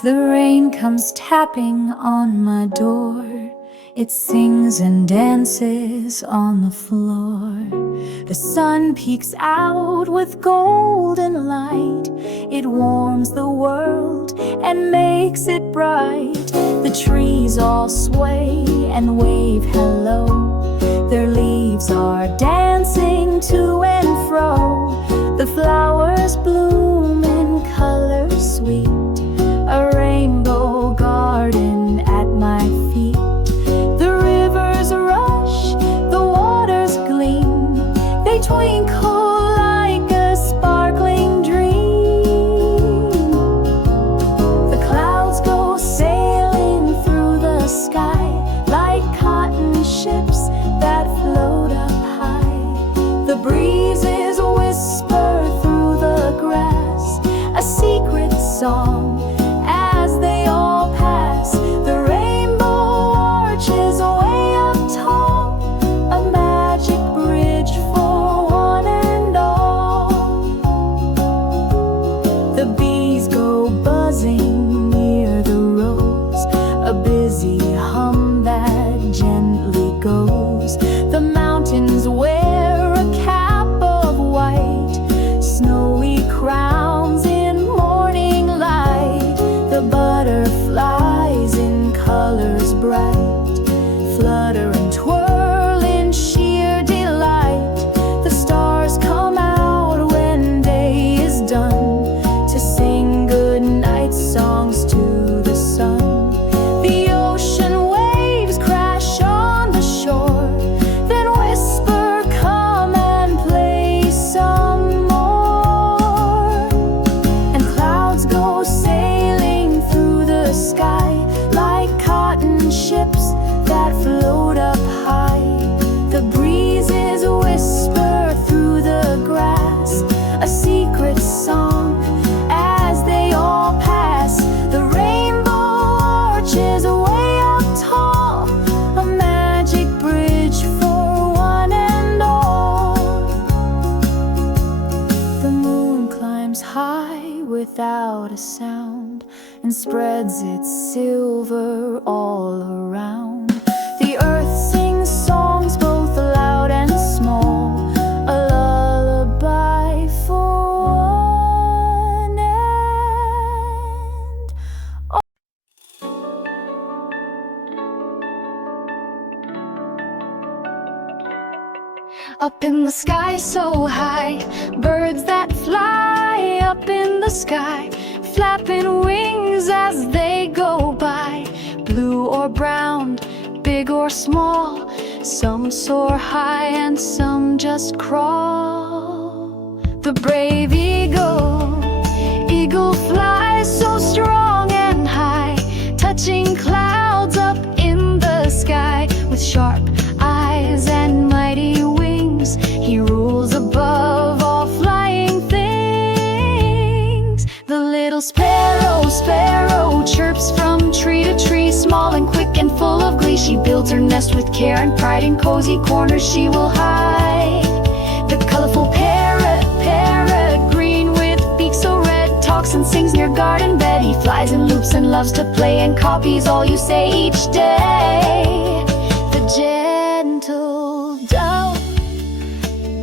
The rain comes tapping on my door. It sings and dances on the floor. The sun peeks out with golden light. It warms the world and makes it bright. The trees all sway and wave hello. Their leaves are dancing to and fro. The flowers bloom in colors sweet. A rainbow garden at my feet. The rivers rush, the waters gleam. They twinkle like a sparkling dream. The clouds go sailing through the sky like cotton ships that float up high. The breezes whisper through the grass a secret song. As they all pass, the rainbow arches way up tall, a magic bridge for one and all. The bees go buzzing near the rose, a busy hum that gently goes. The mountains wear a cap of white, snowy crowns in morning light. The butterflies in colors bright flutter and twirl in sheer delight. The stars come out when day is done to sing good night songs to the sun. The ocean waves crash on the shore, then whisper, "Come and play some more." And clouds go sailing through the sky like cotton ships that float up high. The breezes whisper through the grass a secret song as they all pass. The rainbow arches way up tall, a magic bridge for one and all. The moon climbs high without a sound and spreads its silver all around. The earth sings songs both loud and small, a lullaby for one and all. Up in the sky so high, birds that fly up in the sky, flapping wings as they go by. Blue or brown, big or small, some soar high and some just crawl. The brave eagle flies so strong and high, touching clouds up in the sky. With sharp eyes and mighty wings, he rules above all flying things. The little sparrow chirps from tree to tree, small and quick and full of glee. She builds her nest with care and pride, in cozy corners she will hide. The colorful parrot green with beak so red, talks and sings near garden bed. He flies in loops and loves to play and copies all you say each day. The gentle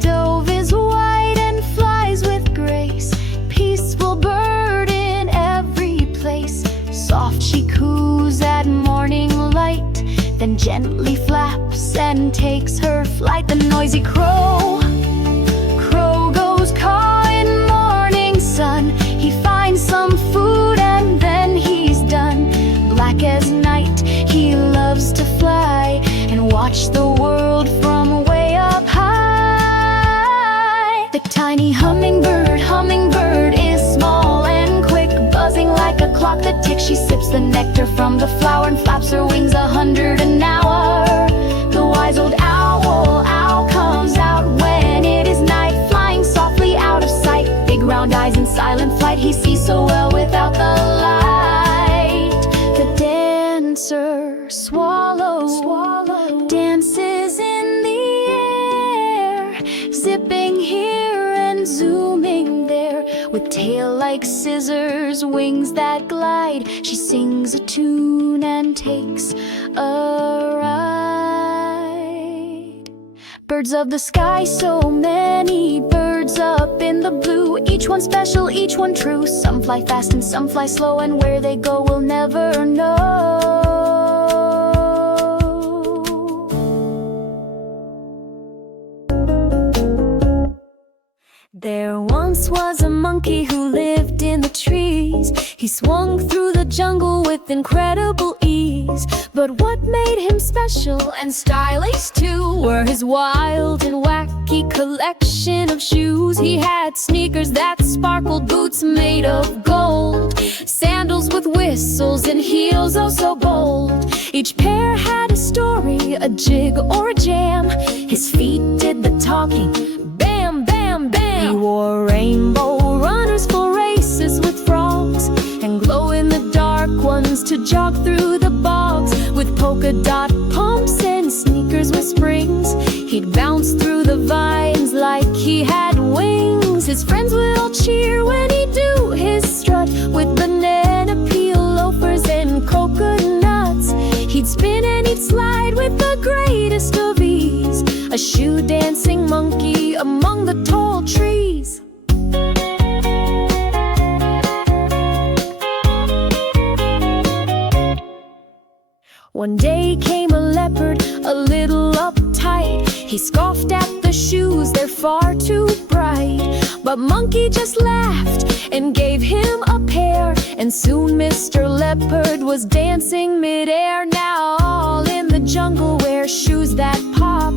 dove is white and flies with grace, peaceful bird in every place. Soft she coos at morning light, then gently flaps and takes her flight. The noisy crow goes caw in morning sun. He finds some food and then he's done. Black as night, he loves to fly and watch the world from way up high. The tiny hummingbird is small and quick, buzzing like a clock that ticks. She sips the nectar from the flower and flaps her wings 100 an hour. The wise old owl comes out when it is night, flying softly out of sight. Big round eyes in silent flight, he sees so well without the light. The dancer swallow dances in the air, zipping here and zooming there, with tail like scissors wings that glide. She sings a tune and takes a ride. Birds of the sky, so many birds up in the blue, each one special, each one true. Some fly fast and some fly slow, and where they go we'll never know. There once was a monkey who lived in the trees. He swung through the jungle with incredible ease. But what made him special and stylish too were his wild and wacky collection of shoes. He had sneakers that sparkled, boots made of gold, sandals with whistles and heels oh so bold. Each pair had a story, a jig or a jam. His feet did the talking, bam, bam, bam. He wore rainbow runners for races with frogs, and glow-in-the-dark ones to jog through the bogs. With polka-dot pumps and sneakers with springs, he'd bounce through the vines like he had wings. His friends would all cheer when he'd do his strut with banana peel loafers and coconuts. He'd spin and he'd slide with the greatest of ease, a shoe-dancing monkey among the tall trees. One day came a leopard, a little uptight. He scoffed at the shoes, they're far too bright. But Monkey just laughed and gave him a pair, and soon Mr. Leopard was dancing midair. Now all in the jungle wear shoes that pop,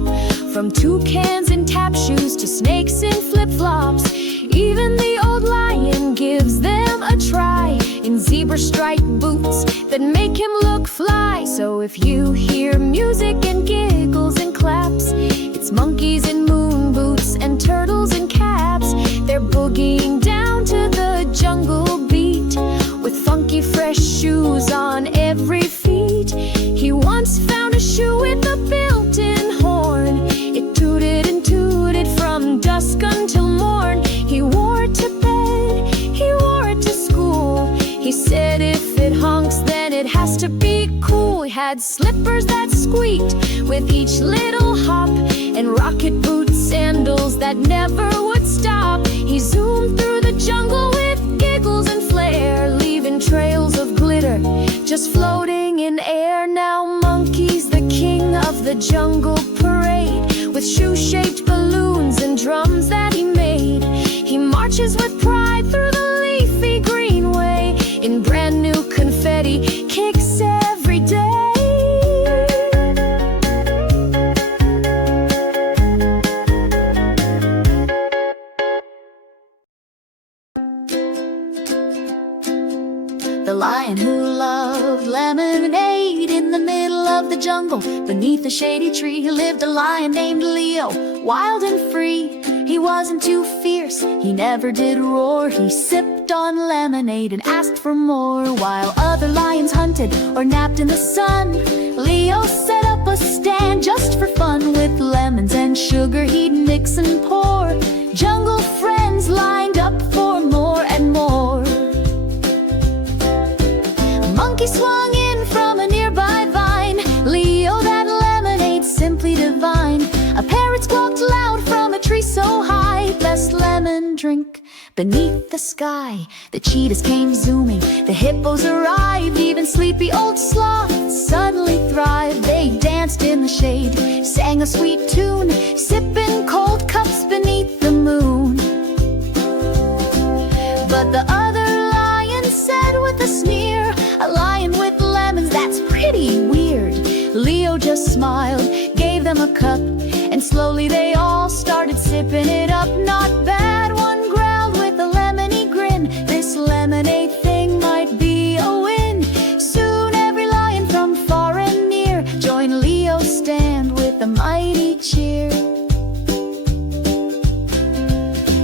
from toucans in tap shoes to snakes in flip-flops. Even the old lion gives them a try, in zebra-striped boots that make him look fly. So if you hear music and giggles and claps, it's monkeys in moon boots and turtles in caps. They're boogieing down to the jungle beat, with funky fresh shoes on every feet. He once found a shoe with a built-in horn. It tooted and tooted from dusk until morn. He wore it to bed, he wore it to school. He said if it honks then it has to be cool. He had slippers that squeaked with each little hop, and rocket boot sandals that never would stop. He zoomed through the jungle with giggles and flair, leaving trails of glitter just floating in air. Now Monkey's the king of the jungle parade, with shoe-shaped balloons and drums that he made. He marches with pride through the leafy greenway, in brand new confetti kicks every day. The lion who loved lemonade, in the middle of the jungle, beneath a shady tree, lived a lion named Leo, wild and free. He wasn't too fierce, he never did roar. He sipped on lemonade and asked for more. While other lions hunted or napped in the sun, Leo set up a stand just for fun. With lemons and sugar he'd mix and pour. Jungle friends lined up for more and more. A monkey swung in from a nearby vine. Leo, that lemonade simply divine. A parrot squawked loud from a tree so high, best lemon drink beneath the sky. The cheetahs came zooming, the hippos arrived. Even sleepy old sloths suddenly thrived. They danced in the shade, sang a sweet tune, sipping cold cups beneath the moon. But the other lion said with a sneer, a lion with lemons, that's pretty weird. Leo just smiled, gave them a cup, and slowly they all started sipping it up. Not bad, one growled with a lemony grin. This lemonade thing might be a win. Soon every lion from far and near joined Leo's stand with a mighty cheer.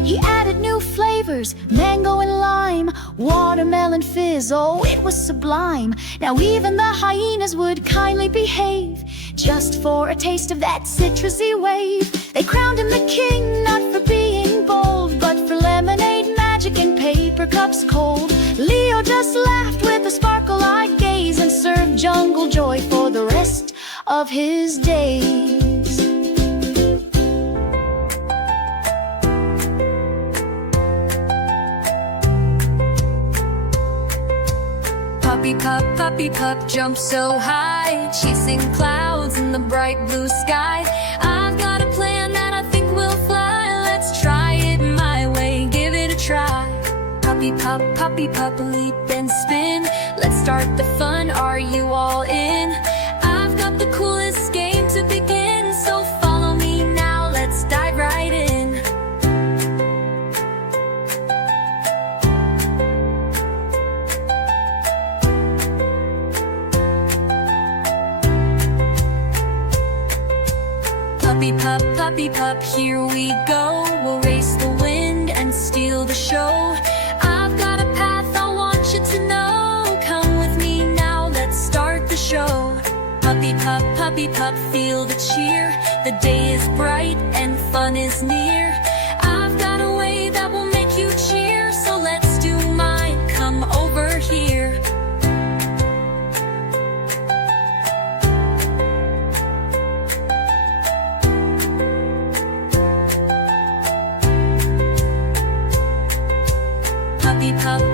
He added new flavors, mango and lime, watermelon fizz, oh it was sublime. Now even the hyenas would kindly behave, just for a taste of that citrusy wave. They crowned him the king, not for being bold, but for lemonade magic and paper cups cold. Leo just laughed with a sparkle-eyed gaze and served jungle joy for the rest of his days. Puppy pup, jump so high, chasing clouds in the bright blue sky. I've got a plan that I think will fly. Let's try it my way, give it a try. Puppy pup, leap and spin. Let's start the fun, are you all in? I've got the coolest game to begin, so follow me now, let's dive right in. Puppy pup, here we go. We'll race the wind and steal the show. I've got a path I want you to know. Come with me now, let's start the show. Puppy pup, feel the cheer. The day is bright and fun is near. I've got a way that will make you cheer, so let's do mine, come over here.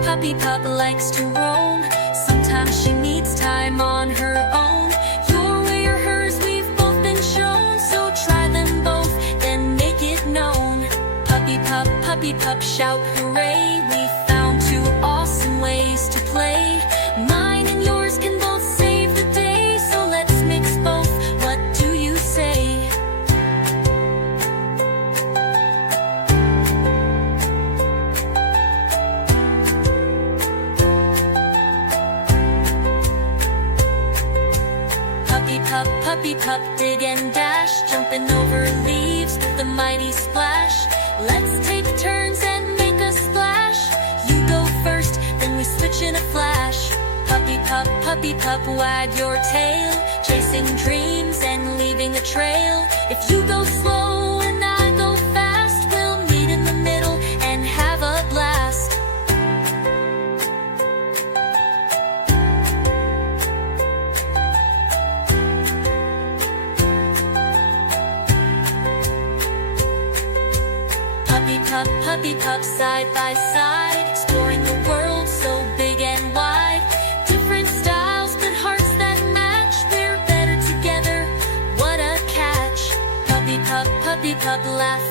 Puppy pup likes to roam. Sometimes she needs time on her own. Your way or hers, we've both been shown, so try them both, then make it known. Puppy pup, shout hooray. We found two awesome ways to play. Mine and yours can both save the day, so let's mix both. What do you say? Puppy pup, dig and dash, jumping over leaves with a mighty splash. Let's take turns and make a splash. You go first, then we switch in a flash. Puppy pup, wag your tail, chasing dreams and leaving a trail. If you go slow and I go fast, we'll meet in the middle and have a blast. Puppy pup, side by side, exploring the world so big and wide. Different styles, but hearts that match. We're better together, what a catch. Puppy pup, laugh